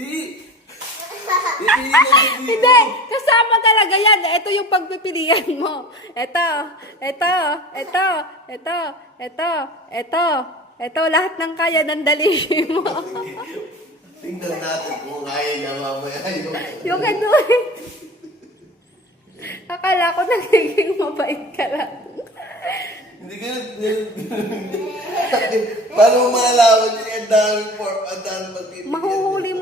Hindi. Pipiliin mo yung dito. Hindi, kasama talaga yan. Ito yung pagpipilian mo. Ito. Lahat ng kaya ng daliri mo. Tingnan natin kung kaya niya mamaya yung... You can do it. Akala ko nagiging mabait ka lang. Hindi ganun. Paano mo malalaman yun? Ang daming pagpipilian. Mahuhuli mo